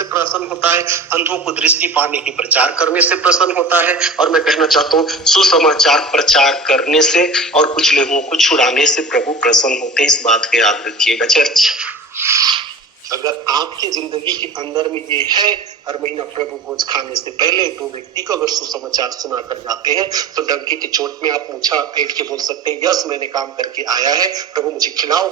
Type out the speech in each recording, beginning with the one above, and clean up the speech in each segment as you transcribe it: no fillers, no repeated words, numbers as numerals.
से प्रसन्न होता है, अंधों को दृष्टि पाने की प्रचार करने से प्रसन्न होता है, और मैं कहना चाहता हूँ सुसमाचार प्रचार करने से और कुछ लोगों को छुड़ाने से प्रभु प्रसन्न होते हैं। इस बात को याद रखिएगा चर्च। अगर आपकी जिंदगी के अंदर में ये है, हर महीना प्रभु भोज खाने से पहले 2 व्यक्ति को अगर सुसमाचार सुना कर जाते हैं तो डंके की चोट में आप मूछा फेंट के बोल सकते हैं, यस मैंने काम करके आया है, प्रभु मुझे खिलाओ,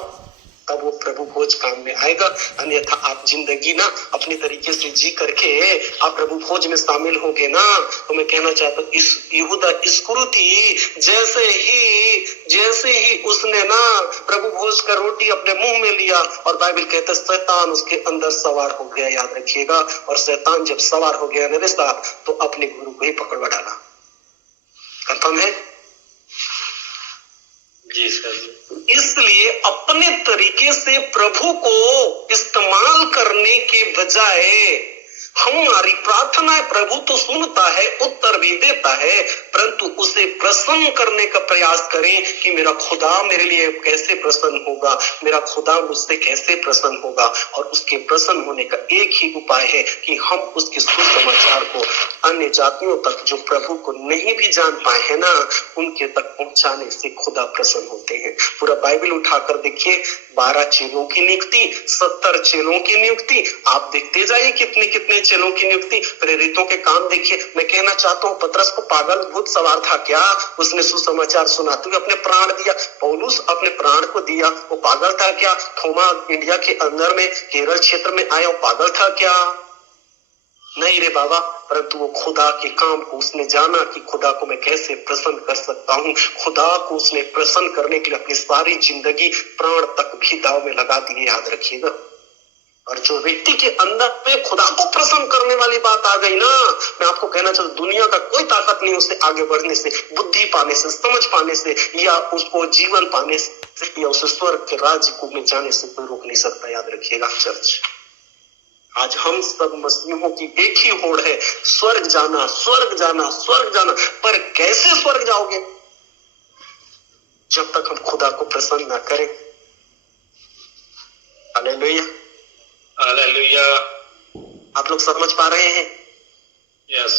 तब वो प्रभु भोज काम में आएगा। अन्यथा आप जिंदगी ना अपने तरीके से जी करके आप प्रभु भोज में शामिल होगे ना, तो मैं कहना चाहता हूँ इस यहूदा इस्करियोती जैसे ही उसने ना प्रभु भोज का रोटी अपने मुंह में लिया, और बाइबल कहता है शैतान उसके अंदर सवार हो गया, याद रखिएगा। और शैतान जब सवार हो गया मेरे साथ तो अपने गुरु को ही पकड़वा डाला। कंफर्म है जी सर। इसलिए अपने तरीके से प्रभु को इस्तेमाल करने के बजाय हमारी प्रार्थना प्रभु तो सुनता है, उत्तर भी देता है, परंतु उसे प्रसन्न करने का प्रयास करें कि मेरा खुदा मेरे लिए कैसे प्रसन्न होगा, मेरा खुदा मुझसे कैसे प्रसन्न होगा। और उसके प्रसन्न होने का एक ही उपाय है कि हम उसके सुसमाचार को अन्य जातियों तक जो प्रभु को नहीं भी जान पाए हैं ना, उनके तक पहुंचाने से खुदा प्रसन्न होते हैं। पूरा बाइबल उठाकर देखिए, 12 चेलों की नियुक्ति, 70 चेलों की नियुक्ति, आप देखते जाइए कितने कितने चेलों की नियुक्ति। प्रेरितों के काम देखिए। मैं कहना चाहता हूँ पतरस को पागल भूत सवार था क्या? उसने सुसमाचार सुनाते हुए अपने प्राण दिया। पौलुस अपने प्राण को दिया, वो पागल था क्या? थोमा इंडिया के अंदर में केरल क्षेत्र में आया, वो पागल था क्या? नहीं रे बाबा, परंतु वो खुदा के काम को उसने जाना कि खुदा को मैं कैसे प्रसन्न कर सकता हूँ। खुदा को उसने प्रसन्न करने के लिए अपनी सारी जिंदगी प्राण तक भी दाव में लगा दिए, याद रखिएगा। और जो व्यक्ति के अंदर में खुदा को प्रसन्न करने वाली बात आ गई ना, मैं आपको कहना चाहता हूँ दुनिया का कोई ताकत नहीं उसे आगे बढ़ने से, बुद्धि पाने से, समझ पाने से, या उसको जीवन पाने से, या उसे स्वर्ग के राज्य को में जाने से कोई रोक नहीं सकता, याद रखिएगा चर्च। आज हम सब मसीहों की एक ही होड़ है, स्वर्ग जाना, स्वर्ग जाना, स्वर्ग जाना। पर कैसे स्वर्ग जाओगे जब तक हम खुदा को प्रसन्न ना करें। Hallelujah, hallelujah. आप लोग समझ पा रहे हैं? यस।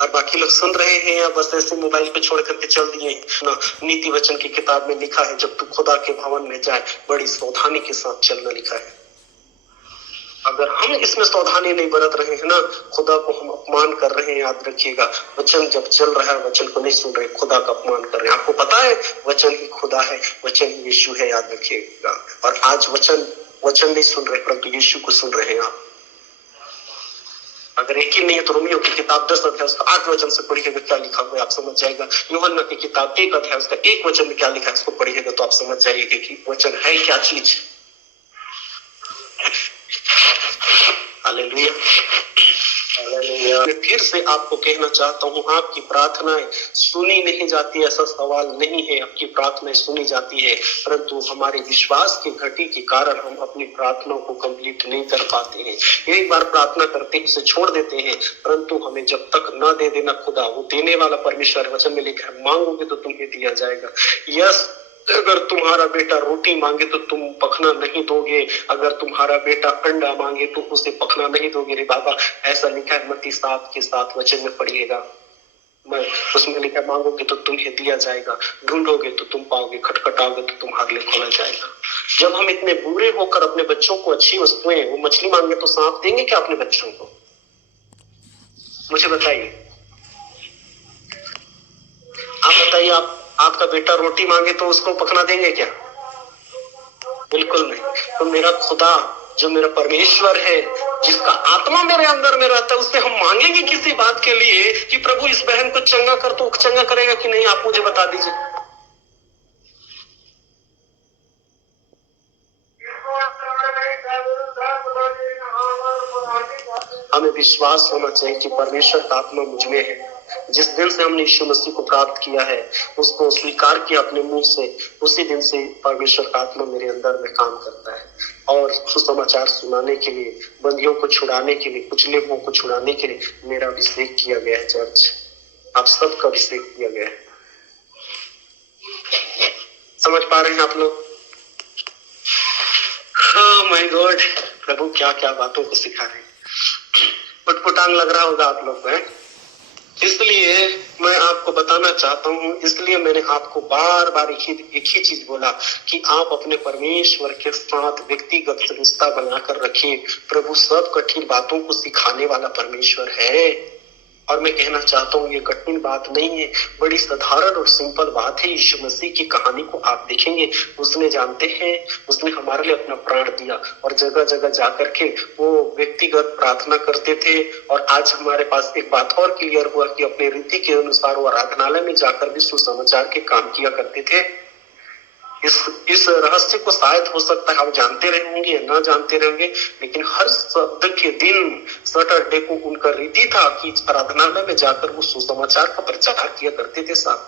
और बाकी लोग सुन रहे हैं या बस ऐसे मोबाइल पे छोड़ करके चल दिए ना? नीति वचन की किताब में लिखा है, जब तू खुदा के भवन में जाए बड़ी सावधानी के साथ चलना, लिखा है। अगर हम इसमें सावधानी नहीं बरत रहे हैं ना, खुदा को हम अपमान कर रहे हैं, याद रखिएगा। वचन जब चल रहा है, वचन को नहीं सुन रहे, खुदा का अपमान कर रहे हैं। आपको पता है वचन ही खुदा है, वचन ही यीशु है, याद रखिएगा। और आज वचन नहीं सुन रहे, परंतु यीशु को सुन रहे हैं आप। अगर एक ही नहीं है तो रोमियो की किताब 10 अध्याय उसका 8 वचन से पढ़िएगा क्या लिखा हुआ है, आप समझ जाएगा। यूहन्ना की किताब 1 अध्याय उसका 1 वचन में क्या लिखा है, उसको पढ़िएगा तो आप समझ जाइएगा कि वचन है क्या चीज। Hallelujah, hallelujah. मैं फिर से आपको कहना चाहता हूँ, आपकी प्रार्थनाएं सुनी नहीं जाती, ऐसा सवाल नहीं है। आपकी प्रार्थनाएं सुनी जाती है, परंतु हमारे विश्वास की घटी के कारण हम अपनी प्रार्थनाओं को कंप्लीट नहीं कर पाते हैं। एक बार प्रार्थना करते उसे छोड़ देते हैं, परंतु हमें जब तक न दे देना खुदा, वो देने वाला परमेश्वर। वचन में लिखा है मांगोगे तो तुम्हें दिया जाएगा। यस, अगर तुम्हारा बेटा रोटी मांगे तो तुम पखना नहीं दोगे, अगर तुम्हारा बेटा अंडा मांगे तो उसे पखना नहीं दोगे रे बाबा। ऐसा लिखा है मत्ती 7 के 7 वचन में, पढ़िएगा। उसमें लिखा है मांगोगे तो तुम्हें दिया जाएगा, ढूंढोगे तो तुम पाओगे, खटखटाओगे तो तुम्हारे लिए खोला जाएगा। जब हम इतने बुरे होकर अपने बच्चों को अच्छी वस्तुएं, वो मछली मांगे तो सांप देंगे क्या अपने बच्चों को? मुझे बताइए, आप बताइए। आपका बेटा रोटी मांगे तो उसको पकना देंगे क्या? बिल्कुल नहीं। तो मेरा खुदा जो मेरा परमेश्वर है, जिसका आत्मा मेरे अंदर में रहता है, उससे हम मांगेंगे किसी बात के लिए कि प्रभु इस बहन को चंगा कर, तो चंगा करेगा कि नहीं? आप मुझे बता दीजिए। हमें विश्वास होना चाहिए कि परमेश्वर का आत्मा मुझ में है। जिस दिन से हमने यीशु मसीह को प्राप्त किया है, उसको स्वीकार किया अपने मुंह से, उसी दिन से परमेश्वर का आत्मा मेरे अंदर में काम करता है। और सुसमाचार सुनाने के लिए, बंदियों को छुड़ाने के लिए, कुचले मुंह को छुड़ाने के लिए मेरा अभिषेक किया गया है चर्च। आप सबका अभिषेक किया गया है। समझ पा रहे हैं आप लोग? Oh my God! प्रभु क्या क्या बातों को सिखा रहे हैं। पुटपुटांग लग रहा होगा आप लोग को, है? इसलिए मैं आपको बताना चाहता हूँ, इसलिए मैंने आपको बार बार एक ही चीज बोला कि आप अपने परमेश्वर के साथ व्यक्तिगत रिश्ता बनाकर रखिए। प्रभु सब कठिन बातों को सिखाने वाला परमेश्वर है। और मैं कहना चाहता हूँ ये कठिन बात नहीं है, बड़ी साधारण और सिंपल बात है। यीशु मसीह की कहानी को आप देखेंगे, उसने जानते हैं, उसने हमारे लिए अपना प्राण दिया और जगह जगह जाकर के वो व्यक्तिगत प्रार्थना करते थे। और आज हमारे पास एक बात और क्लियर हुआ कि अपने रीति के अनुसार वो आराधनालय में जाकर भी सुसमाचार के काम किया करते थे। इस रहस्य को शायद हो सकता है आप जानते रहे होंगे या ना जानते रहेंगे, लेकिन हर शब्द के दिन सैटरडे को उनका रीति था कि आराधनालय में जाकर वो सुसमाचार का प्रचार किया करते थे साहब।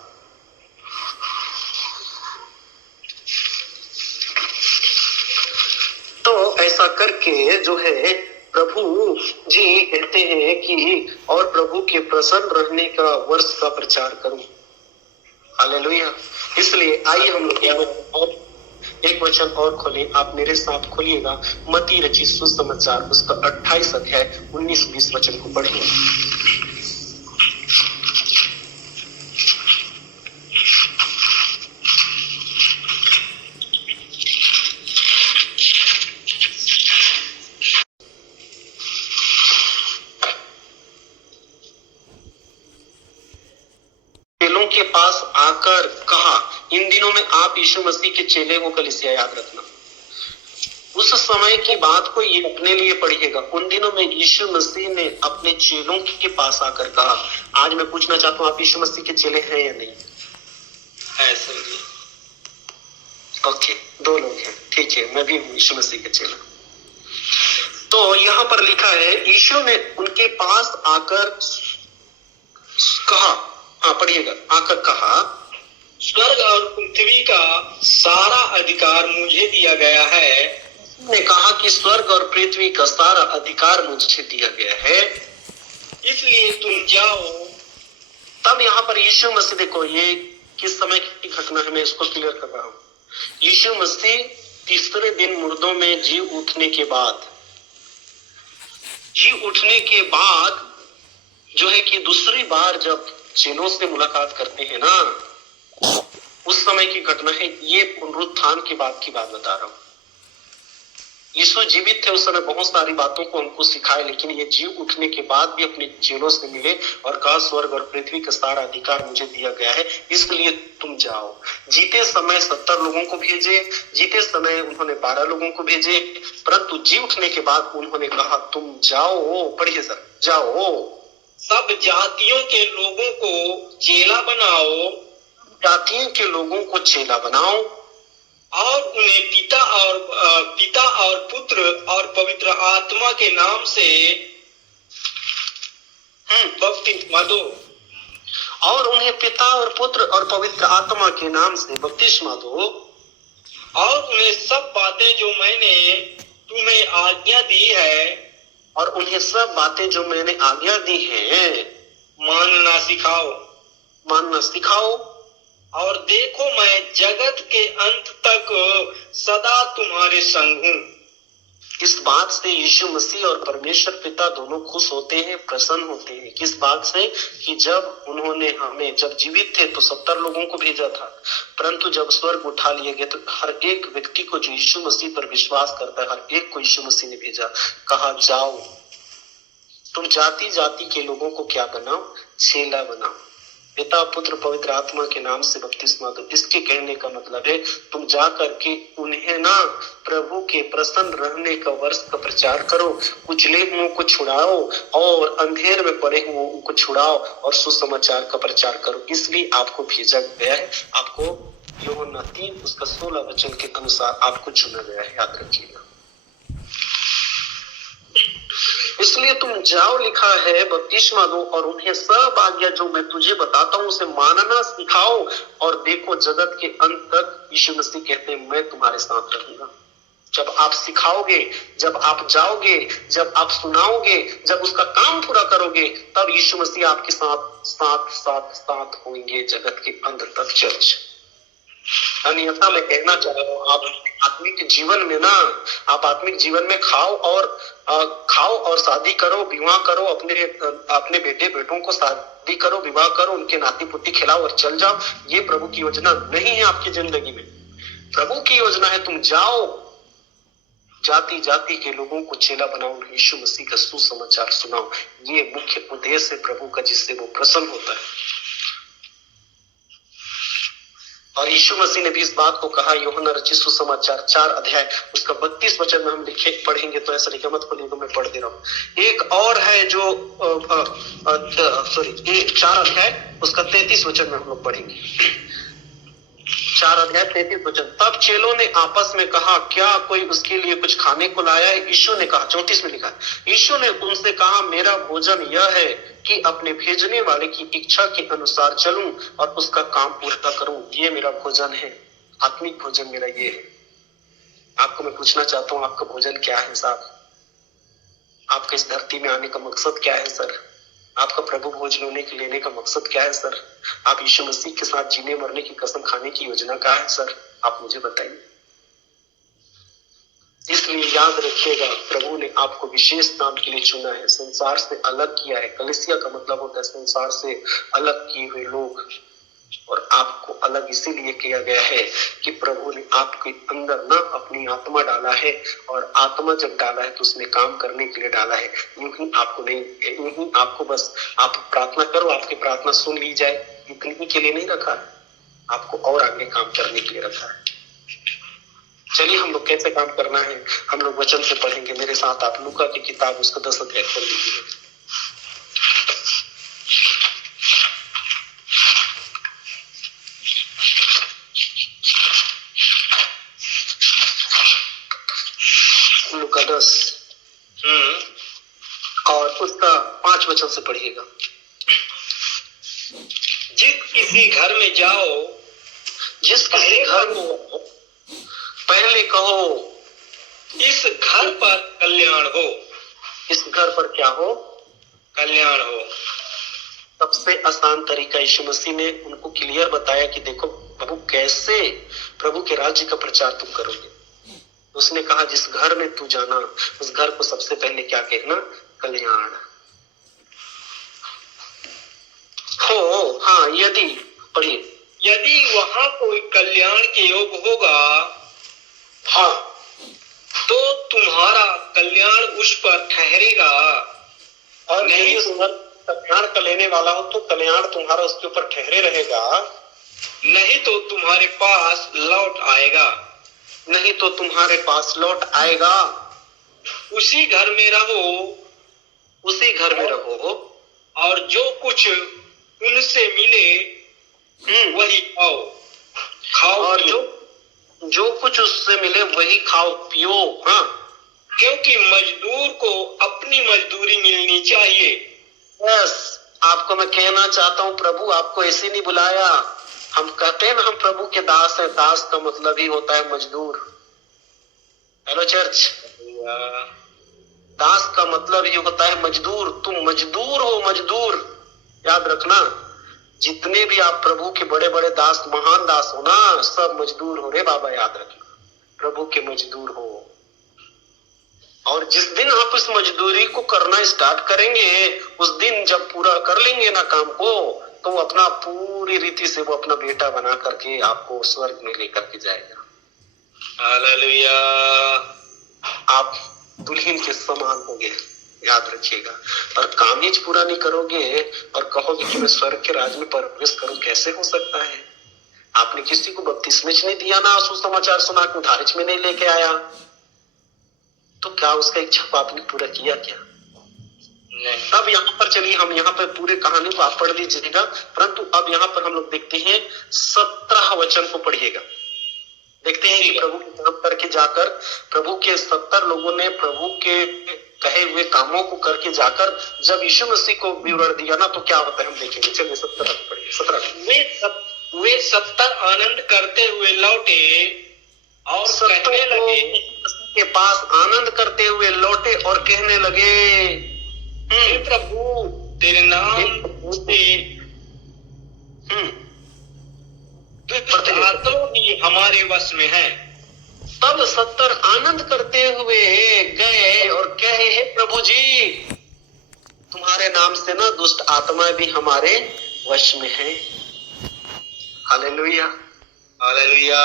तो ऐसा करके जो है प्रभु जी कहते हैं कि और प्रभु के प्रसन्न रहने का वर्ष का प्रचार करूं। हालेलुया। इसलिए आइए हम लोग एक वचन और खोलें, आप मेरे साथ खोलिएगा मत्ती रचित सुसमाचार उसका 28 अध्याय 19-20 वचन को पढ़िए। चेलों के पास आकर कहा, इन दिनों में आप यीशु मसीह के चेले हो, कलीसिया याद रखना। उस समय की बात को ये अपने लिए पढ़िएगा। उन दिनों में यीशु मसीह ने अपने चेलों के पास आकर कहा। आज मैं पूछना चाहता हूँ, आप यीशु मसीह के चेले हैं या नहीं? है सर जी। ओके, 2 लोग हैं, ठीक है, मैं भी हूँ यीशु मसीह के चेला। तो यहाँ पर लिखा है, यीशु ने उनके पास आकर कहा, हाँ पढ़िएगा, आकर कहा, स्वर्ग और पृथ्वी का सारा अधिकार मुझे दिया गया है। ने कहा कि स्वर्ग और पृथ्वी का सारा अधिकार मुझे दिया गया है, इसलिए तुम जाओ। तब यहाँ पर यीशु मसीह, देखो ये किस समय की घटना है, मैं इसको क्लियर कर रहा हूँ। यीशु मसीह तीसरे दिन मुर्दों में जी उठने के बाद जो है कि दूसरी बार जब चेलों से मुलाकात करते हैं ना, उस समय की घटना है। ये पुनरुत्थान के बाद की बात बता रहा हूं। यीशु जीवित थे उस समय, बहुत सारी बातों को हमको सिखाए, लेकिन ये जीव उठने के बाद भी अपने चेलों से मिले और कहा, स्वर्ग और पृथ्वी का सारा अधिकार मुझे दिया गया है, इसलिए तुम जाओ। जीते समय 70 लोगों को भेजे, जीते समय उन्होंने 12 लोगों को भेजे, परंतु जी उठने के बाद उन्होंने कहा, तुम जाओ। पढ़िए सर, जाओ, सब जातियों के लोगों को चेला बनाओ, जातियों के लोगों को चेला बनाओ और उन्हें पिता और पुत्र और पवित्र आत्मा के नाम से बपतिस्मा दो। और उन्हें पिता और पुत्र और पवित्र आत्मा के नाम से बपतिस्मा दो, और उन्हें सब बातें जो मैंने तुम्हें आज्ञा दी है, और उन्हें सब बातें जो मैंने आज्ञा दी है मानना सिखाओ। और देखो, मैं जगत के अंत तक सदा तुम्हारे संग हूँ। इस बात से यीशु मसीह और परमेश्वर पिता दोनों खुश होते हैं, प्रसन्न होते हैं। किस बात से? कि जब उन्होंने हमें, जब जीवित थे तो 70 लोगों को भेजा था, परंतु जब स्वर्ग उठा लिए गए तो हर एक व्यक्ति को जो यीशु मसीह पर विश्वास करता है, हर एक को यीशु मसीह ने भेजा, कहा जाओ तुम जाति जाति के लोगों को क्या बनाओ? चेला बनाओ, पिता पुत्र पवित्र आत्मा के नाम से बपतिस्मा दो। इसके कहने का मतलब है तुम जा करके उन्हें ना प्रभु के प्रसन्न रहने का वर्ष का प्रचार करो, कुचले हुओं को छुड़ाओ और अंधेर में पड़े हुओं को छुड़ाओ और सुसमाचार का प्रचार करो। इसलिए आपको भेजा गया है, आपको यूहन्ना 3 उसका 16 वचन के अनुसार आपको चुना गया है, याद रखिएगा। इसलिए तुम जाओ लिखा है, बपतिस्मा दो और उन्हें सब आज्ञा जो मैं तुझे बताता हूं उसे मानना सिखाओ, और देखो जगत के अंत तक यीशु मसीह कहते हैं मैं तुम्हारे साथ रहूंगा। जब आप सिखाओगे, जब आप जाओगे, जब आप सुनाओगे, जब उसका काम पूरा करोगे, तब यीशु मसीह आपके साथ साथ साथ साथ होंगे जगत के अंत तक। चर्च अन्यथा मैं कहना चाह रहा हूँ, आप आत्मिक जीवन में ना, आप आत्मिक जीवन में खाओ और शादी करो, विवाह करो, अपने बेटे बेटों को शादी करो, विवाह करो, उनके नाती पुती खिलाओ और चल जाओ। ये प्रभु की योजना नहीं है आपकी जिंदगी में। प्रभु की योजना है तुम जाओ, जाति जाति के लोगों को चेला बनाओ, यीशु मसीह का सुसमाचार सुनाओ। ये मुख्य उद्देश्य है प्रभु का, जिससे वो प्रसन्न होता है। और यीशु मसीह ने भी इस बात को कहा, यूहन्ना रचित सुसमाचार 4 अध्याय उसका 32 वचन में हम लिखे पढ़ेंगे, तो ऐसा लिखा मत खोलिए तो मैं पढ़ दे रहा हूँ। एक और है जो 4 अध्याय उसका 33 वचन में हम लोग पढ़ेंगे। 4 अध्याय 33 वचन। तब चेलों ने आपस में कहा, क्या कोई उसके लिए कुछ खाने को लाया है? यीशु ने कहा, 34 में लिखा है, यीशु ने उनसे कहा, मेरा भोजन यह है कि अपने भेजने वाले की इच्छा के अनुसार चलूं और उसका काम पूरा करूं। ये मेरा भोजन है, आत्मिक भोजन मेरा ये है। आपको मैं पूछना चाहता हूं, आपका भोजन क्या है साहब? आपके इस धरती में आने का मकसद क्या है सर? आपका प्रभु भोज लेने का मकसद क्या है सर? आप यीशु मसीह के साथ जीने मरने की कसम खाने की योजना क्या है सर? आप मुझे बताइए। इसलिए याद रखिएगा, प्रभु ने आपको विशेष काम के लिए चुना है, संसार से अलग किया है। कलीसिया का मतलब होता है संसार से अलग किए हुए लोग, और आपको अलग इसीलिए किया गया है कि प्रभु ने आपके अंदर ना अपनी आत्मा डाला है, और आत्मा जब डाला है तो उसमें काम करने के लिए डाला है। यूं ही आपको नहीं, यूं ही आपको बस आप प्रार्थना करो, आपकी प्रार्थना सुन ली जाए, इतनी के लिए नहीं रखा है, आपको और आगे काम करने के लिए रखा है। चलिए हम लोग कैसे काम करना है हम लोग वचन से पढ़ेंगे। मेरे साथ आप लूका की किताब उसका 10 अध्याय खोल लीजिए। लूका 10 और उसका 5 वचन से पढ़िएगा। जिस किसी घर में जाओ, जिस किसी घर में पहले कहो, इस घर पर कल्याण हो। इस घर पर क्या हो? कल्याण हो। सबसे आसान तरीका यीशु मसीह ने उनको क्लियर बताया कि देखो प्रभु कैसे प्रभु के राज्य का प्रचार तुम करोगे। उसने कहा जिस घर में तू जाना, उस घर को सबसे पहले क्या कहना? कल्याण हो। हाँ, यदि पढ़िए, यदि वहां कोई कल्याण के योग होगा, हाँ, तो तुम्हारा कल्याण उस पर ठहरेगा। और नहीं कल्याण का लेने वाला हो तो कल्याण तुम्हारा उसके ऊपर ठहरे रहेगा, नहीं तो तुम्हारे पास लौट आएगा। नहीं तो तुम्हारे पास लौट आएगा। उसी घर में रहो, उसी घर में रहो, और जो कुछ उनसे मिले वही खाओ और जो कुछ उससे मिले वही खाओ पियो। हाँ, क्योंकि मजदूर को अपनी मजदूरी मिलनी चाहिए। बस आपको मैं कहना चाहता हूँ, प्रभु आपको ऐसे नहीं बुलाया। हम कहते हैं ना हम प्रभु के दास हैं, दास का मतलब ही होता है मजदूर। हेलो चर्च, दास का मतलब ही होता है मजदूर। तुम मजदूर हो, मजदूर। याद रखना, जितने भी आप प्रभु के बड़े बड़े दास, महान दास हो ना, सब मजदूर हो रे बाबा। याद रखना, प्रभु के मजदूर हो। और जिस दिन आप इस मजदूरी को करना स्टार्ट करेंगे, उस दिन जब पूरा कर लेंगे ना काम को, तो अपना पूरी रीति से वो अपना बेटा बना करके आपको स्वर्ग में लेकर के जाएगा। हालेलुया। आप दुल्हन के समान होंगे, याद रखिएगा। और काम ही पूरा नहीं करोगे और कहोगे कि मैं स्वर्ग के राज में प्रवेश करूं, कैसे हो सकता है? आपने किसी को बपतिस्मा नहीं दिया ना, सुसमाचार सुना के उधारिच में नहीं लेके आया, तो क्या उसका इच्छा को आपने पूरा किया क्या? नहीं। अब यहाँ पर चलिए, हम यहाँ पर पूरे कहानी को आप पढ़ लीजिएगा, परंतु अब यहाँ पर हम लोग देखते हैं 17 वचन को पढ़िएगा। देखते हैं कि प्रभु के काम करके जाकर, प्रभु के 70 लोगों ने प्रभु के कहे हुए कामों को करके जाकर जब यीशु मसीह को विवरण दिया ना, तो क्या होता है हम देखेंगे। चलिए 17 को पढ़िए। 17 वे 70 आनंद करते हुए लौटे और कहने लगे, के पास आनंद करते हुए लौटे और कहने लगे, हे प्रभु, तेरे नाम से दुष्ट आत्मा भी हमारे वश में है। तब 70 आनंद करते हुए गए और कहे, हे प्रभु जी, तुम्हारे नाम से ना दुष्ट आत्मा भी हमारे वश में है। Hallelujah, hallelujah.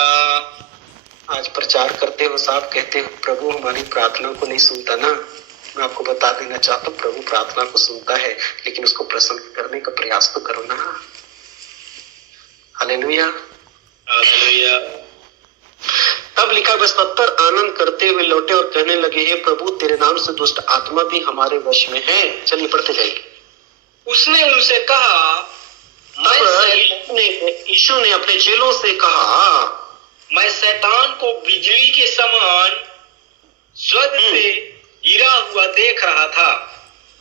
आज प्रचार करते हो साहब, कहते हो प्रभु हमारी प्रार्थना को नहीं सुनता ना। मैं आपको बता देना चाहता हूँ, प्रभु प्रार्थना को सुनता है, लेकिन उसको प्रसन्न करने का प्रयास तो करो ना। Hallelujah, hallelujah. तब लिखा, वे 70 आनंद करते हुए लौटे और कहने लगे, हे प्रभु, तेरे नाम से दुष्ट आत्मा भी हमारे वश में है। चलिए पढ़ते जाइए। उसने उनसे कहा, यीशु ने अपने चेलों से कहा, मैं शैतान को बिजली के समान स्वर्ग से गिरा हुआ देख रहा था।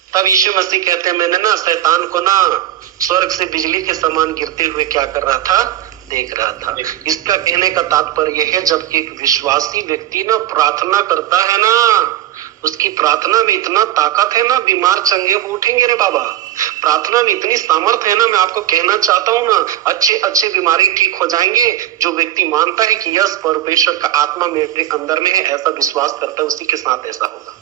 तब यीशु मसीह कहते हैं, मैंने ना शैतान को ना स्वर्ग से बिजली के समान गिरते हुए क्या कर रहा था, देख रहा था। इसका कहने का तात्पर्य है, जबकि एक विश्वासी व्यक्ति ना प्रार्थना करता है ना, उसकी प्रार्थना में इतना ताकत है ना, बीमार चंगे हो उठेंगे रे बाबा। प्रार्थना में इतनी सामर्थ्य है ना, मैं आपको कहना चाहता हूँ ना, अच्छे अच्छे बीमारी ठीक हो जाएंगे। जो व्यक्ति मानता है कि यस परमेश्वर का आत्मा मेरे अंदर में है, ऐसा विश्वास करता है, उसी के साथ ऐसा होगा।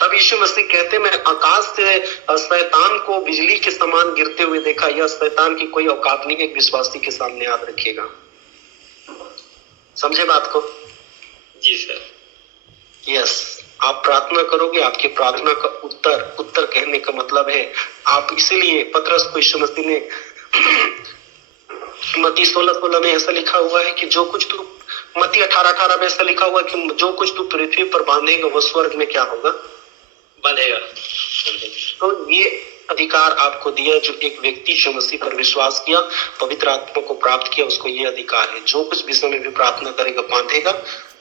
तब यीशु मसीह कहते, मैं आकाश से शैतान को बिजली के समान गिरते हुए देखा। यह शैतान की कोई औकात नहीं, एक विश्वासी के सामने याद रखिएगा। समझे बात को? जी सर। यस, आप प्रार्थना करोगे, आपकी प्रार्थना का उत्तर कहने का मतलब है आप, इसीलिए पतरस को यीशु मसीह ने मत्ती 16:16 में ऐसा लिखा हुआ है कि जो कुछ तू, मत्ती 18:18 में ऐसा लिखा हुआ है कि जो कुछ तू पृथ्वी पर बांधेगा वो स्वर्ग में क्या होगा, बंधेगा। तो ये अधिकार आपको दिया, जो एक व्यक्ति यीशु मसीह पर विश्वास किया, पवित्र आत्मा को प्राप्त किया, उसको ये अधिकार है। जो कुछ विषय में भी प्रार्थना करेगा, बांधेगा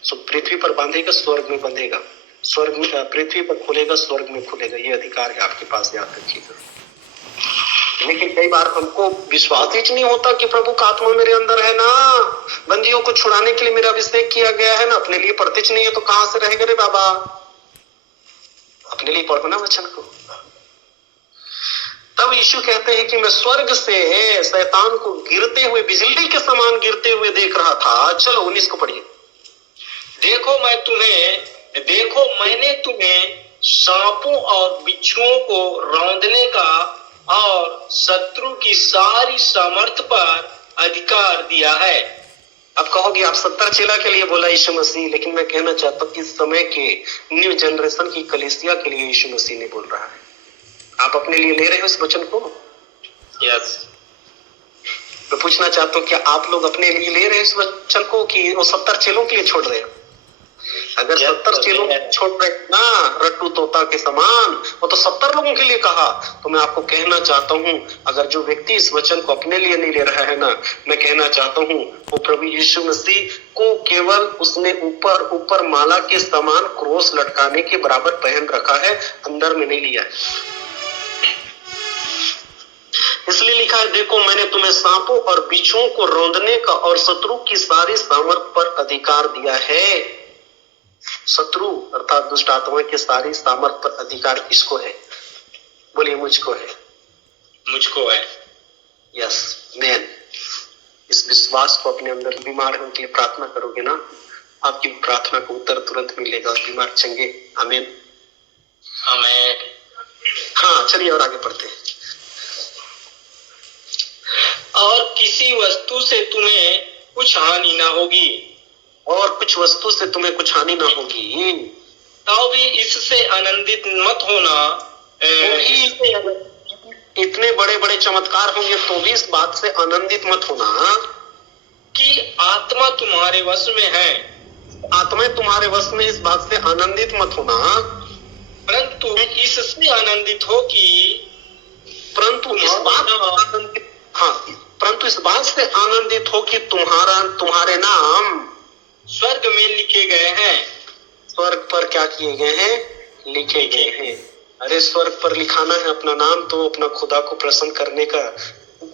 सो पृथ्वी पर बांधेगा, स्वर्ग में बंधेगा, स्वर्ग में पृथ्वी पर खुलेगा, स्वर्ग में खुलेगा। ये अधिकार है आपके पास, याद रखिएगा। लेकिन कई बार हमको विश्वास ही नहीं होता कि प्रभु का आत्मा मेरे अंदर है ना, बंदियों को छुड़ाने के लिए मेरा अभिषेक किया गया है ना, अपने लिए पढ़ते नहीं है तो कहां से रहेगा रे बाबा। अपने लिए पढ़ो ना वचन को। तब यीशु कहते हैं कि मैं स्वर्ग से शैतान को गिरते हुए, बिजली के समान गिरते हुए देख रहा था। चलो 19 को पढ़िए। देखो मैंने तुम्हें सांपों और बिच्छुओं को रौंदने का और शत्रु की सारी सामर्थ पर अधिकार दिया है। अब कहोगे आप 70 चेला के लिए बोला यीशु मसीह, लेकिन मैं कहना चाहता हूँ इस समय के न्यू जनरेशन की कलीसिया के लिए यीशु मसीह ने बोल रहा है। आप अपने लिए ले रहे हो इस वचन को? यस। मैं पूछना चाहता हूँ, क्या आप लोग अपने लिए ले रहे हैं इस वचन को कि वो 70 चेलों के लिए छोड़ रहे हैं? अगर 70 चेलों छोड़ रहे ना रट्टू तोता के समान, वो तो 70 लोगों के लिए कहा। तो मैं आपको कहना चाहता हूँ, अगर जो व्यक्ति इस वचन को अपने लिए नहीं ले रहा है ना, मैं कहना चाहता हूँ वो प्रभु यीशु मसीह को केवल उसने ऊपर माला के समान क्रोस लटकाने के बराबर पहन रखा है, अंदर में नहीं लिया है। इसलिए लिखा है, देखो मैंने तुम्हें सांपों और बिच्छुओं को रौंदने का और शत्रु की सारी सामर्थ पर अधिकार दिया है। शत्रु अर्थात दुष्ट आत्मा के सारी सामर्थ पर अधिकार किसको है? बोलिए मुझको है। मुझको है। Yes man. इस विश्वास को अपने अंदर, बीमार होने के लिए प्रार्थना करोगे ना, आपकी प्रार्थना को उत्तर तुरंत मिलेगा और बीमार चंगे। आमीन आमीन। हाँ चलिए और आगे पढ़ते हैं। और किसी वस्तु से तुम्हें कुछ हानि ना होगी, और कुछ वस्तु से तुम्हें कुछ हानि ना होगी, तो भी इससे आनंदित मत होना। इतने बड़े बड़े चमत्कार होंगे तो भी इस बात से आनंदित मत होना कि आत्मा तुम्हारे वश में है। आत्मा तुम्हारे वश में, इस बात से आनंदित मत होना, परंतु इससे आनंदित हो कि परंतु इस बात से आनंदित हो कि तुम्हारे नाम स्वर्ग में लिखे गए हैं। स्वर्ग पर क्या किए गए हैं? लिखे गए हैं। अरे स्वर्ग पर लिखाना है अपना नाम, तो अपना खुदा को प्रसन्न करने का,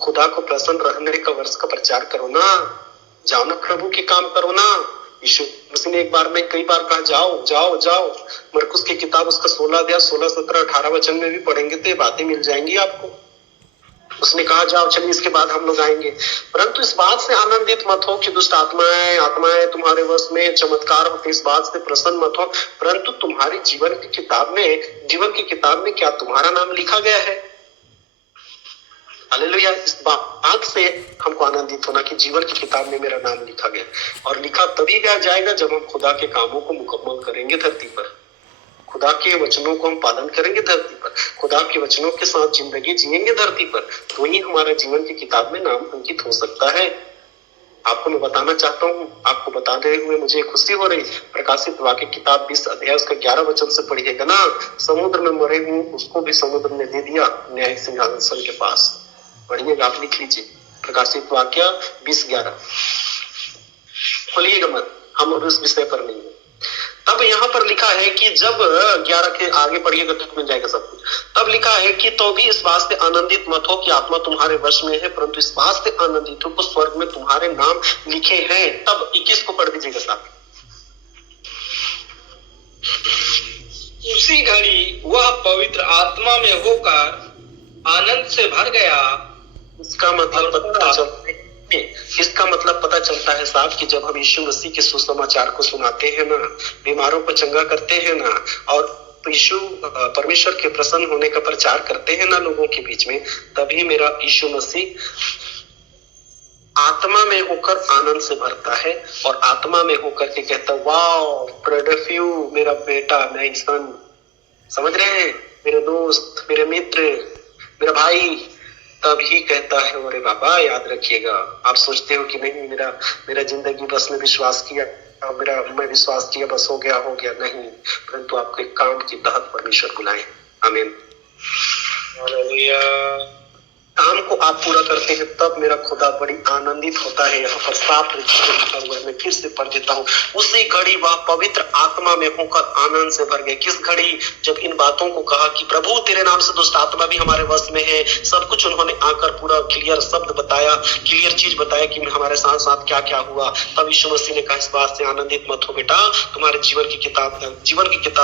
खुदा को प्रसन्न रहने का वर्ष का प्रचार करो ना। जाओ ना, प्रभु के काम करो ना। यीशु मसीह ने एक बार में कई बार कहा जाओ जाओ जाओ। मरकुस की किताब उसका 16 अध्याय 16, 17, 18 वचन में भी पढ़ेंगे तो ये बातें मिल जाएंगी आपको। उसने कहा जाओ चलिए इसके बाद हम लोग आएंगे। परंतु इस बात से आनंदित मत हो कि दुष्ट आत्माएं तुम्हारे वश में चमत्कार होते, इस बात से प्रसन्न मत हो, परंतु तुम्हारी जीवन की किताब में क्या तुम्हारा नाम लिखा गया है? हालेलुया। इस बात से हमको आनंदित होना कि जीवन की किताब में मेरा नाम लिखा गया, और लिखा तभी गया जाएगा जब हम खुदा के कामों को मुकम्मल करेंगे धरती पर, खुदा के वचनों को हम पालन करेंगे धरती पर, खुदा के वचनों के साथ जिंदगी जिएंगे धरती पर, तो ही हमारे जीवन की किताब में नाम अंकित हो सकता है। आपको मैं बताना चाहता हूँ, आपको बताते हुए मुझे खुशी हो रही। प्रकाशित वाक्य किताब 20 अध्याय उसका 11 वचन से पढ़िएगा ना, समुद्र में मरे हुए उसको भी समुद्र ने दे दिया न्यायिक सिंहासन के पास। पढ़िएगा, आप लिख लीजिए प्रकाशित वाक्य 20:11। खोलिएगा मत, हम उस विषय पर नहीं है। तब यहाँ पर लिखा है कि जब 11 के आगे पढ़िएगा तो मिल जाएगा सब कुछ। तब लिखा है कि तो भी इस बात से आनंदित मत हो कि आत्मा तुम्हारे वश में है, परंतु इस बात से आनंदित हो कि स्वर्ग में तुम्हारे नाम लिखे हैं। तब 21 को पढ़ दीजिएगा साहब। उसी घड़ी वह पवित्र आत्मा में होकर आनंद से भर गया। इसका मतलब पता चलता है साहब कि जब हम यीशु मसीह के सुसमाचार को सुनाते हैं ना, बीमारों को चंगा करते हैं ना, और यीशु परमेश्वर के प्रसन्न होने का प्रचार करते हैं ना लोगों के बीच में, तभी मेरा यीशु मसीह आत्मा में होकर आनंद से भरता है, और आत्मा में होकर के कहता वाओ प्राउड ऑफ यू मेरा बेटा, मैं इंसान, समझ रहे हैं मेरे दोस्त, मेरे मित्र, मेरा भाई। तभी कहता है अरे बाबा याद रखिएगा, आप सोचते हो कि नहीं मेरा जिंदगी बस में विश्वास किया, मैं विश्वास किया बस हो गया, नहीं, परंतु आपको एक काम के तहत परमेश्वर बुलाए। आमीन। काम को आप पूरा करते हैं तब मेरा खुदा बड़ी आनंदित होता है। यहाँ पर साफ लिखा हुआ है, मैं फिर से पढ़ देता हूँ। उसी घड़ी वह पवित्र आत्मा में होकर आनंद से भर गए। किस घड़ी? जब इन बातों को कहा कि प्रभु तेरे नाम से दुष्ट आत्मा भी हमारे वश में है, सब कुछ उन्होंने आकर पूरा क्लियर शब्द बताया, क्लियर चीज बताया कि हमारे साथ साथ क्या क्या हुआ। तब यीशु मसीह ने कहा इस बात से आनंदित मत हो बेटा, तुम्हारे जीवन की किताब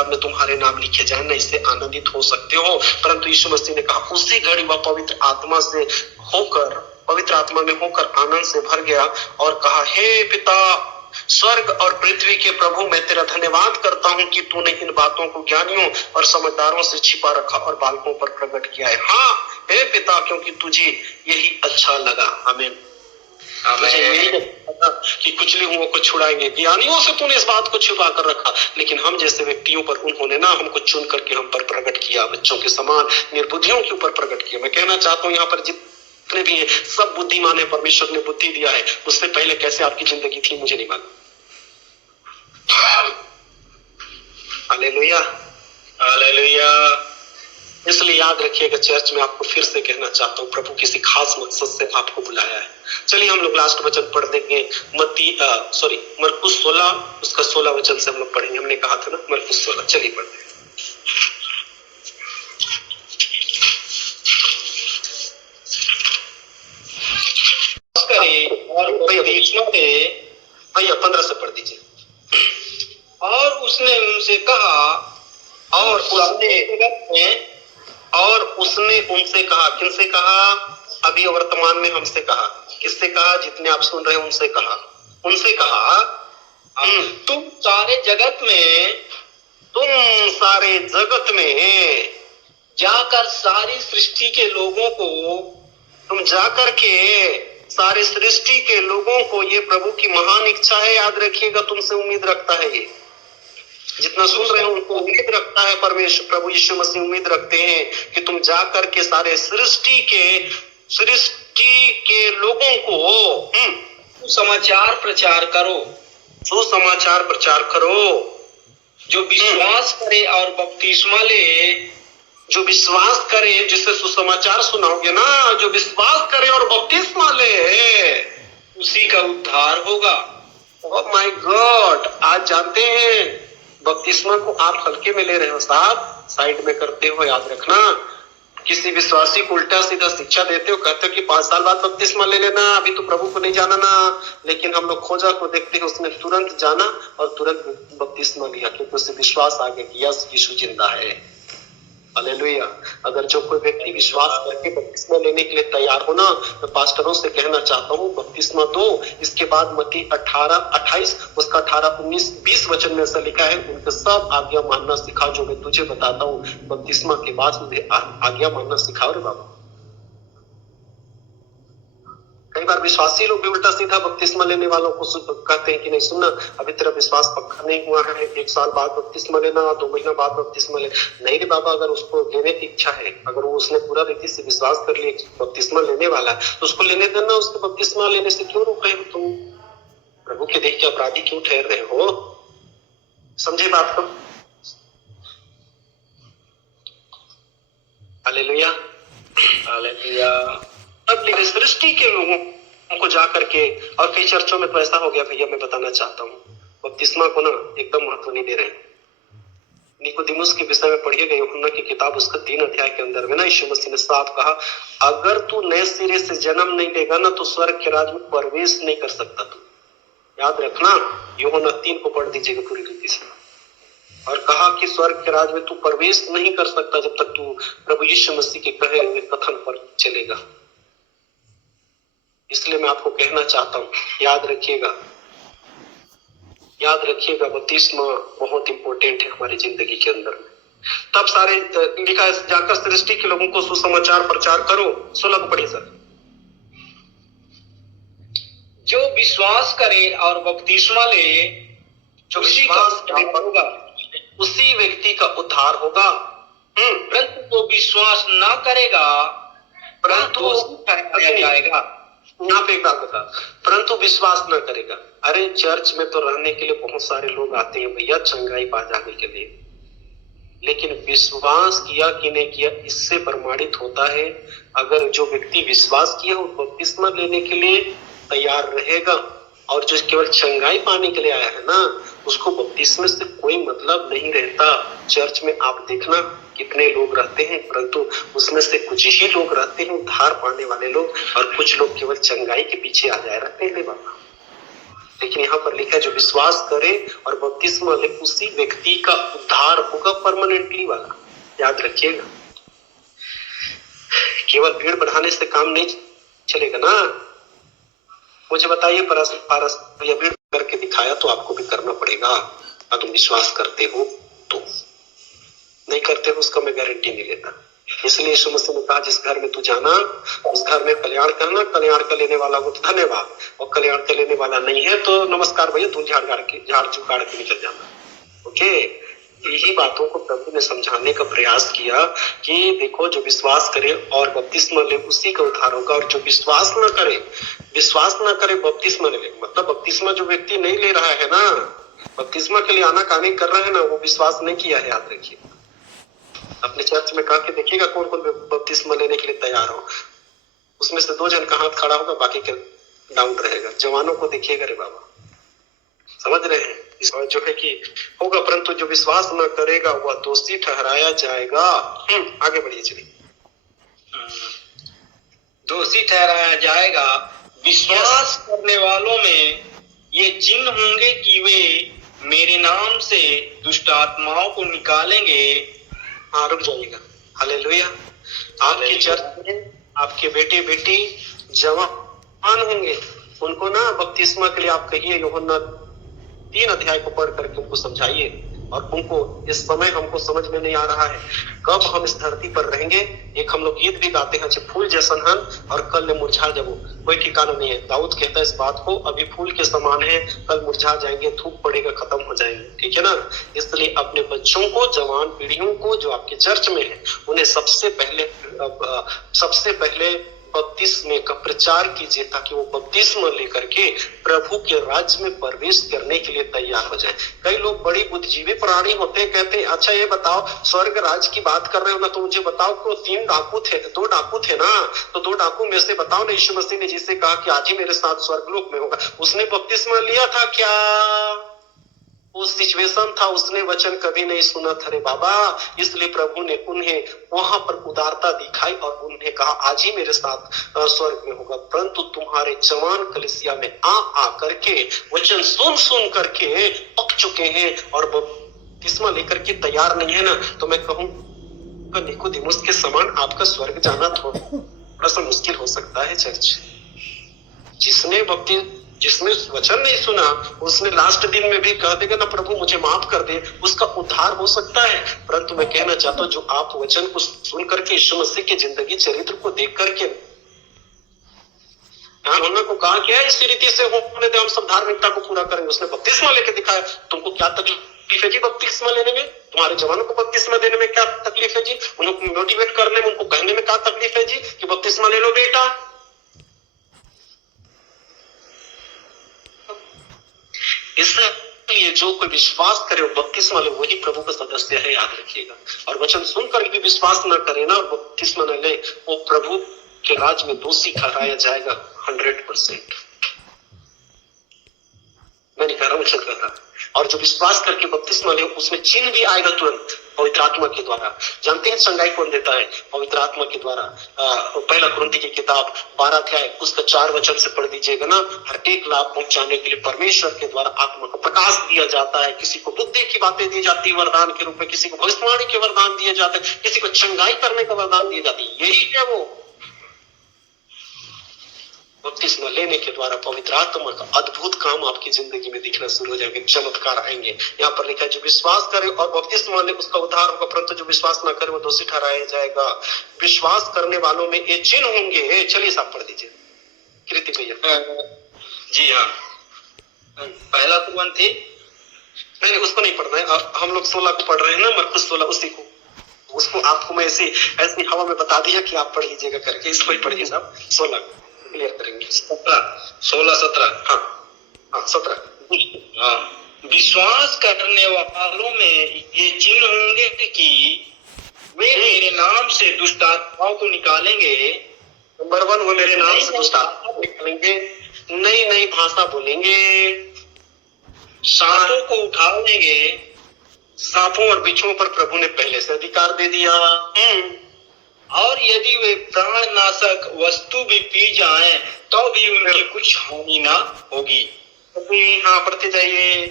में तुम्हारे नाम लिखे जाए ना, इससे आनंदित हो सकते हो। परंतु यीशु मसीह ने कहा उसी घड़ी वह पवित्र आत्मा में होकर आनंद से भर गया और कहा हे पिता, स्वर्ग और पृथ्वी के प्रभु, मैं तेरा धन्यवाद करता हूँ कि तूने इन बातों को ज्ञानियों और समझदारों से छिपा रखा और बालकों पर प्रकट किया है। हाँ हे पिता, क्योंकि तुझे यही अच्छा लगा। आमीन। कि कुचले हुओं को छुड़ाएंगे, ज्ञानियों से तूने इस बात को छुपा कर रखा, लेकिन हम जैसे व्यक्तियों पर उन्होंने ना हमको चुन करके हम पर प्रकट किया, बच्चों के समान निर्बुद्धियों के ऊपर प्रकट किया। मैं कहना चाहता हूँ यहाँ पर जितने भी हैं सब बुद्धिमान है, परमेश्वर ने बुद्धि दिया है। उससे पहले कैसे आपकी जिंदगी थी मुझे नहीं मालूम। Hallelujah, hallelujah. इसलिए याद रखिएगा, चर्च में आपको फिर से कहना चाहता हूँ, प्रभु किसी खास मकसद से आपको बुलाया है। चलिए हम लोग लास्ट वचन पढ़ देंगे, मरकुस 16 उसका 16 वचन से हम लोग पढ़ेंगे। हमने कहा था ना मरकुस 16, चलिए पढ़ते हैं। और भैया 15 से पढ़ दीजिए। और उसने उनसे कहा, और उसने उनसे कहा, किनसे कहा? अभी वर्तमान में हमसे कहा। किससे कहा? जितने आप सुन रहे हैं उनसे कहा। उनसे कहा तुम सारे जगत में जाकर सारी सृष्टि के लोगों को, ये प्रभु की महान इच्छा है, याद रखिएगा, तुमसे उम्मीद रखता है। ये जितना सुन रहे हैं उनको उम्मीद रखता है परमेश्वर, प्रभु यीशु मसीह उम्मीद रखते हैं कि तुम जाकर के सारे सृष्टि के लोगों को सुसमाचार प्रचार करो। जो विश्वास करे और बपतिस्मा ले, जो विश्वास करे, जिसे सुसमाचार सुनाओगे ना, जो विश्वास करे और बपतिस्मा ले, उसी का उद्धार होगा। ओह माय गॉड, आज जानते हैं बपतिस्मा को आप हल्के में ले रहे हो साहब, साइड में करते हो। याद रखना, किसी विश्वासी को उल्टा सीधा शिक्षा देते हो, कहते हो कि 5 साल बाद बपतिस्मा ले लेना, अभी तो प्रभु को नहीं जाना ना। लेकिन हम लोग खोजा को देखते हैं, उसने तुरंत जाना और तुरंत बपतिस्मा लिया, क्योंकि उसे विश्वास आ गया कि यस यीशु जिंदा है। हालेलुया। अगर जो कोई व्यक्ति विश्वास करके बपतिस्मा लेने के लिए तैयार हो ना, मैं पास्टरों से कहना चाहता हूँ बपतिस्मा दो। इसके बाद मत्ती 18-28 उसका 18-19-20 वचन में ऐसा लिखा है, उनके सब आज्ञा मानना सिखाओ जो मैं तुझे बताता हूँ। बपतिस्मा के बाद मुझे आज्ञा मानना सिखाओ रे बाबा। कई बार विश्वासी लोग भी उल्टा सीधा बपतिस्मा लेने वालों को कहते हैं कि नहीं सुनना, अभी तेरा विश्वास पक्का नहीं हुआ है, 1 साल बाद बपतिस्मा लेना, 2 महीना बाद बपतिस्मा लेना। नहीं रे बाबा, अगर उसको लेने की इच्छा है, अगर वो उसने पूरा रीति से विश्वास कर लिया बपतिस्मा लेने वाला है, तो उसको लेने देना। उसको बपतिस्मा लेने से क्यों रोक रहे हो तुम? प्रभु के देख के अपराधी क्यों ठहर रहे हो? समझे बात को? Hallelujah, hallelujah. अब लेकिन सृष्टि के लोगों को जाकर के, और कई चर्चों में तो ऐसा हो गया भैया, मैं बताना चाहता हूँ बपतिस्मा को ना एकदम महत्व नहीं दे रहे। निकोदेमुस के विषय में पढ़िए यूहन्ना की किताब उसका 3 अध्याय के अंदर में ना यीशु मसीह ने साफ कहा, अगर तू नए सिरे से जन्म नहीं लेगा ना तो स्वर्ग के राज में प्रवेश नहीं कर सकता तू। याद रखना, यूहन्ना 3 को पढ़ दीजिएगा पूरी रीति से। और कहा कि स्वर्ग के राज में तू प्रवेश नहीं कर सकता जब तक तू प्रभु यीशु मसीह के कहे हुए कथन पर चलेगा। इसलिए मैं आपको कहना चाहता हूं, याद रखिएगा बपतिस्मा बहुत इंपॉर्टेंट है हमारी जिंदगी के अंदर में। तब सारे लिखा है, जाकर सृष्टि के लोगों को सुसमाचार प्रचार करो। 16 को पढ़िए सर। जो विश्वास करे और बपतिस्मा ले, जो विश्वास होगा उसी व्यक्ति का उद्धार होगा। परंतु जो विश्वास ना करेगा परंतु जाएगा। यहाँ पे एक बात बता, परंतु विश्वास न करेगा। अरे चर्च में तो रहने के लिए बहुत सारे लोग आते हैं भैया, चंगाई पा जाने के लिए, लेकिन विश्वास किया कि नहीं किया इससे प्रमाणित होता है। अगर जो व्यक्ति विश्वास किया वो बपतिस्मा लेने के लिए तैयार रहेगा, और जो केवल चंगाई पाने के लिए आया है ना, उसको बपतिस्मे से कोई मतलब नहीं रहता। चर्च में आप देखना कितने लोग रहते हैं, परंतु उसमें से कुछ ही लोग रहते हैं उद्धार पाने वाले लोग, और कुछ लोग केवल चंगाई के पीछे आ जाए रहते हैं बाबा। लेकिन यहाँ पर लिखा है जो विश्वास करे और बपतिस्मा ले उसी व्यक्ति का उद्धार होगा परमानेंटली वाला। याद रखिएगा, केवल भीड़ बढ़ाने से काम नहीं चलेगा ना। मुझे बताइए, पारस या भीड़ करके दिखाया तो आपको भी करना पड़ेगा। अगर तुम विश्वास करते हो तो, नहीं करते हो उसका मैं गारंटी नहीं लेता। इसलिए यीशु मसीह ने कहा जिस घर में तू जाना उस घर में कल्याण करना, कल्याण का लेने वाला हो तो धन्यवाद, और कल्याण का लेने वाला नहीं है तो नमस्कार भैया, तू झाड़ झुकाड़ के निकल जाना। ओके, यही बातों को प्रभु ने समझाने का प्रयास किया कि देखो जो विश्वास करे और बपतिस्मा ले उसी का उद्धार होगा, और जो विश्वास न करे बपतिस्मा नहीं ले। मतलब बपतिस्मा जो व्यक्ति नहीं ले रहा है ना, बपतिस्मा के लिए आना कानी कर रहा है ना, वो विश्वास नहीं किया है। याद रखिए, अपने चर्च में कहा कि देखिएगा कौन कौन बपतिस्मा लेने के लिए तैयार हो, उसमें से 2 जन का हाथ खड़ा होगा, बाकी के डाउन रहेगा। जवानों को देखिएगा रे बाबा, समझ रहे हैं? इस जो है कि होगा, परंतु जो विश्वास न करेगा वह दोषी ठहराया जाएगा। आगे बढ़िए चलिए। दोषी ठहराया जाएगा। विश्वास करने वालों में ये चिन्ह होंगे कि वे मेरे नाम से दुष्ट आत्माओं को निकालेंगे। हाँ, रुक जाइएगा। हालेलुया। आपके चर्च में आपके बेटे बेटी जवान होंगे, उनको ना बपतिस्मा के लिए आप कहिए यूहन्ना 3 अध्याय को पढ़ करके उनको समझाइए। और उनको इस समय हमको समझ में नहीं आ रहा है कब हम इस धरती पर रहेंगे। एक हम लोग गीत भी गाते हैं, फूल जैसन हन और कल मुरझा जाबो, कोई ठिकाना नहीं है। दाऊद कहता है इस बात को, अभी फूल के समान है, कल मुरझा जाएंगे, धूप पड़ेगा, खत्म हो जाएंगे। ठीक है ना? इसलिए अपने बच्चों को, जवान पीढ़ियों को जो आपके चर्च में है, उन्हें सबसे पहले बपतिस्मे का प्रचार कीजिए, ताकि वो बपतिस्मा लेकर के प्रभु के राज्य में प्रवेश करने के लिए तैयार हो जाए। कई लोग बड़ी बुद्धिजीवी प्राणी होते हैं, कहते हैं अच्छा ये बताओ स्वर्ग राज्य की बात कर रहे हो ना, तो मुझे बताओ को 2 डाकू थे ना, तो 2 डाकू में से बताओ ना, यीशु मसीह ने जिसे कहा कि आज ही मेरे साथ स्वर्गलोक में होगा, उसने बपतिस्मा लिया था क्या? वो सिचुएशन था, उसने वचन कभी नहीं सुना था रे बाबा। इसलिए प्रभु ने उन्हें वहां पर उदारता दिखाई और उन्हें कहा आज ही मेरे साथ स्वर्ग में होगा। परंतु तुम्हारे जवान कलीसिया में आ करके वचन सुन करके पक चुके हैं और बपतिस्मा लेकर के तैयार नहीं है ना, तो मैं कहूं निकोदेमुस के समान आपका स्वर्ग जाना थोड़ा सा मुश्किल हो सकता है चर्च। जिसने वचन नहीं सुना, उसने लास्ट दिन में भी कह देगा ना प्रभु मुझे माफ कर दे, उसका उद्धार हो सकता है। परंतु मैं कहना चाहता हूँ जो आप वचन को सुन करके यीशु मसीह की जिंदगी चरित्र को देख करके उन्होंने को कहा क्या इसी रीति से होने दे, हम सब धार्मिकता को पूरा करेंगे। उसने बपतिस्मा लेके दिखाया। तुमको क्या तकलीफ है जी बपतिस्मा लेने में? तुम्हारे जवानों को बपतिस्मा देने में क्या तकलीफ है जी? उनको मोटिवेट करने में, उनको कहने में क्या तकलीफ है जी कि बपतिस्मा ले लो बेटा? इसलिए जो कोई विश्वास करे वो बपतिस्मा ले, वही प्रभु का सदस्य है, याद रखिएगा। और वचन सुनकर भी विश्वास न करे ना और बपतिस्मा न ले, वो प्रभु के राज में दोषी ठहराया जाएगा 100%। मैं नहीं कह रहा, वचन कर रहा। और जो विश्वास करके बपतिस्मा ले उसमें चिन्ह भी आएगा तुरंत पवित्र आत्मा के द्वारा। जानते हैं संगाई कौन देता है? पवित्र आत्मा के द्वारा। पहला कुरिन्थी की किताब 12 अध्याय उसका 4 वचन से पढ़ दीजिएगा ना। हर एक लाभ पहुंचाने के लिए परमेश्वर के द्वारा आत्मा को प्रकाश दिया जाता है। किसी को बुद्धि की बातें दी जाती है वरदान के रूप में, किसी को भविष्यवाणी के वरदान दिए जाते हैं, किसी को चंगाई करने का वरदान दिए जाते हैं। यही है वो बपतिस्मा लेने के द्वारा पवित्र आत्मा का अद्भुत काम आपकी जिंदगी में दिखना शुरू हो जाएंगे, चमत्कार आएंगे। यहाँ पर लिखा है जो विश्वास करे और बपतिस्मा ले उसका उद्धार होगा, परंतु जो विश्वास ना करे वो दोषी ठहराया जाएगा। विश्वास करने वालों में ये चिन्ह होंगे। चलिए साहब पढ़ दीजिए कृति भैया। जी हाँ, पहला कुरिन्थी नहीं उसको नहीं पढ़ना है, हम लोग 16 को पढ़ रहे हैं ना, मरकुस 16 उसी को। उसको आपको मैं ऐसी हवा में बता दिया कि आप पढ़ लीजिएगा करके। इसको ही पढ़िए साहब, 16 क्लियर करेंगे। 16-17 हाँ 17। हाँ, विश्वास करने वालों में ये चिन्ह होंगे कि वे मेरे नाम से दुष्ट आत्माओं को निकालेंगे। नंबर 1 वो मेरे नाम से दुष्ट आत्मा निकालेंगे, नई नई भाषा बोलेंगे, सांपों को उठा लेंगे। सांपों और बिच्छुओं पर प्रभु ने पहले से अधिकार दे दिया। और यदि वे प्राणनाशक वस्तु भी पी जाएं तो भी उनकी कुछ हानि ना होगी। हाँ पढ़ते जाइए।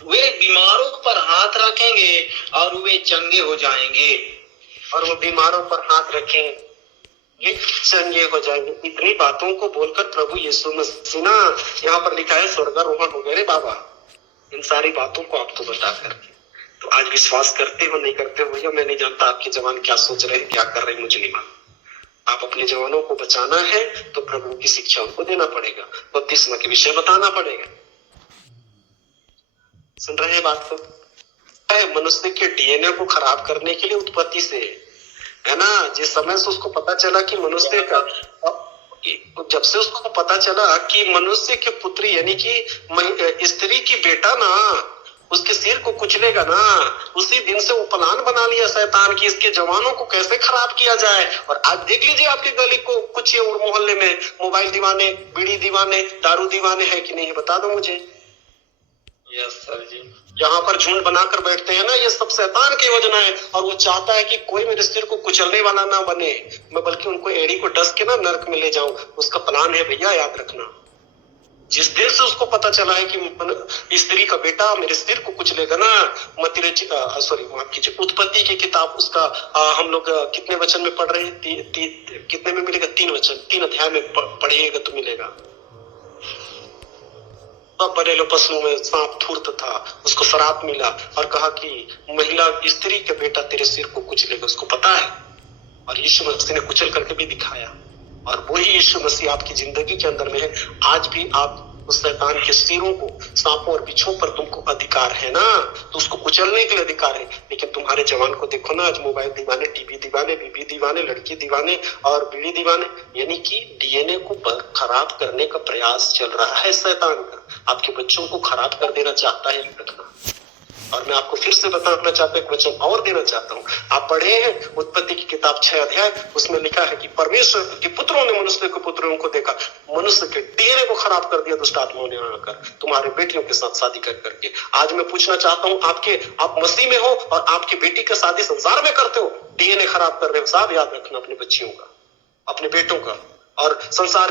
वे बीमारों पर हाथ रखेंगे और वे चंगे हो जाएंगे। और वो बीमारों पर हाथ रखेंगे, चंगे हो जाएंगे। इतनी बातों को बोलकर प्रभु यीशु मसीह ना यहाँ पर लिखा है स्वर्गारोहण हो गए रे बाबा। इन सारी बातों को आपको बताकर तो आज विश्वास करते हो नहीं करते हो भैया मैं नहीं जानता। आपके जवान क्या सोच रहे हैं, क्या कर रहे हैं, मुझे नहीं मालूम। आप अपने जवानों को बचाना है तो प्रभु की शिक्षा उनको देना पड़ेगा, बपतिस्मा के विषय बताना पड़ेगा। सुन रहे हैं बात को? मनुष्य के डीएनए को खराब करने के लिए उत्पत्ति से है ना। जिस समय से उसको पता चला कि मनुष्य का, जब से उसको पता चला कि मनुष्य के पुत्री यानी कि स्त्री की बेटा ना उसके सिर को कुचलेगा ना, उसी दिन से वो प्लान बना लिया शैतान की इसके जवानों को कैसे खराब किया जाए। और आज देख लीजिए आपके गली को कुछ और मोहल्ले में मोबाइल दीवाने, बीड़ी दीवाने, दारू दीवाने हैं कि नहीं, बता दो मुझे। यस सर जी। यहाँ पर झुंड बनाकर बैठते हैं ना, ये सब शैतान की योजना है। और वो चाहता है कि कोई मेरे सिर को कुचलने वाला ना बने, मैं बल्कि उनको एड़ी को डस के ना नरक में ले जाऊं। उसका प्लान है भैया, याद रखना। जिस दिन से उसको पता चला है कि स्त्री का बेटा मेरे सिर को कुचलेगा ना, माफ कीजिए, उत्पत्ति की किताब उसका हम लोग कितने वचन में पढ़ रहे हैं? कितने में मिलेगा? 3 वचन, 3 अध्याय में पढ़िएगा तो मिलेगा। तब बनेलो पशु में सांप धूर्त था, उसको श्राप मिला और कहा कि महिला स्त्री के बेटा तेरे सिर को कुचलेगा। उसको पता है और यीशु मसीह ने कुचल करके भी दिखाया। और वही यीशु मसीह आपकी जिंदगी के अंदर में है। आज भी आप उस शैतान के सिरों को, सांपों और बिच्छुओं पर तुमको अधिकार है ना, तो उसको कुचलने के लिए अधिकार है। लेकिन तुम्हारे जवान को देखो ना, आज मोबाइल दीवाने, टीवी दीवाने, बीबी दीवाने, लड़की दीवाने और बीड़ी दीवाने, यानी कि डीएनए को खराब करने का प्रयास चल रहा है शैतान का। आपके बच्चों को खराब कर देना चाहता है, रखना। और मैं आपको फिर से बताना चाहता हूँ, एक वचन और देना चाहता हूँ। आप पढ़े हैं उत्पत्ति की किताब 6 अध्याय, उसमें लिखा है कि परमेश्वर के पुत्रों ने मनुष्य के पुत्रों को देखा, मनुष्य के डीएनए को खराब कर दिया दुष्ट आत्माओं ने आकर तुम्हारे बेटियों के साथ शादी कर करके। आज मैं पूछना चाहता हूँ, आप मसीह में हो और आपकी बेटी का शादी संसार में करते हो, डीएनए खराब कर रहे हो साहब। याद रखना अपनी बच्चियों का, अपने बेटों का। और संसार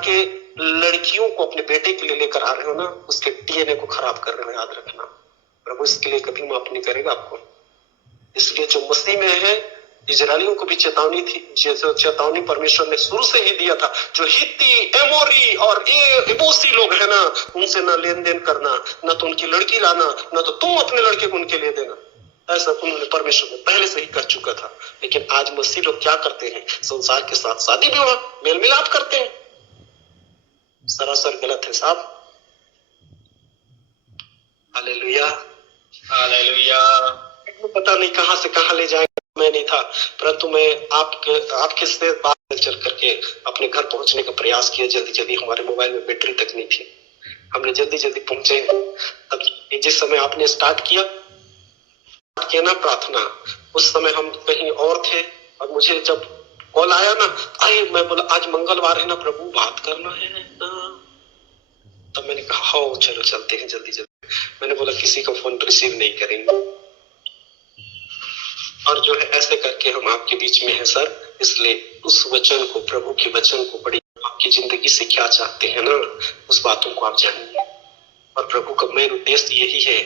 के लड़कियों को अपने बेटे के लिए लेकर आ रहे हो ना, उसके डीएनए को खराब कर रहे हो, याद रखना। प्रभु इसके लिए कभी माफ नहीं करेगा आपको। इसलिए जो मसीह में है, इजरायलियों को भी चेतावनी थी, चेतावनी परमेश्वर ने शुरू से ही दिया था, जो हित्ती, एमोरी और एबूसी लोग है ना, उनसे ना लेन देन करना, ना तो उनकी लड़की लाना, ना तो तुम अपने लड़के को उनके लिए देना। ऐसा उन्होंने परमेश्वर ने पहले से ही कर चुका था। लेकिन आज मसीह लोग क्या करते हैं? संसार के साथ शादी विवाह, मेल मिलाप करते हैं। सरासर गलत है साहब। Hallelujah, hallelujah. पता नहीं कहां से कहां ले जाएंगे, मैं नहीं था, परंतु मैं आपके से बात चल करके अपने घर पहुंचने का प्रयास किया। जल्दी जल्दी, हमारे मोबाइल में बैटरी तक नहीं थी, हमने जल्दी जल्दी पहुंचे। तब जिस समय आपने स्टार्ट किया ना प्रार्थना, उस समय हम कहीं और थे, और मुझे जब कॉल आया ना, मैं बोला आज मंगलवार है ना प्रभु, बात करना है ना। तब मैंने कहा हाँ चलो चलते हैं जल्दी जल्दी। मैंने बोला किसी का फोन रिसीव नहीं करेंगे, और जो है ऐसे करके हम आपके बीच में है सर। इसलिए उस वचन को, प्रभु के वचन को बड़ी, आपकी जिंदगी से क्या चाहते हैं ना, उस बातों को आप जानिए। और प्रभु का मेन उद्देश्य यही है